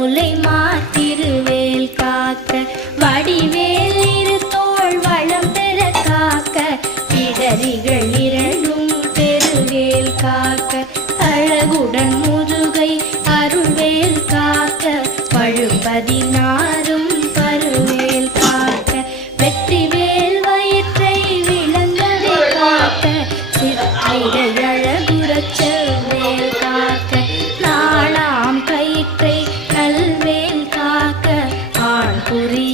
முல்லை மாத்திருவேல் காக்க வடிவேல் இரு தோள் வளம் பெற காக்க இடரிகள் இரண்டும் பெருவேல் காக்க அழகுடன் முதுகை அருள்வேல் காக்க பழுப்பதினாரும் பருவேல் காக்க வெற்றிவேல் வயிற்றை விளங்கவே காக்க சிற்றைகள் அழகுறச் செவ்வேல் காக்க நாளாம் கயிற்றை நல்வேல் காக்க ஆண் குறி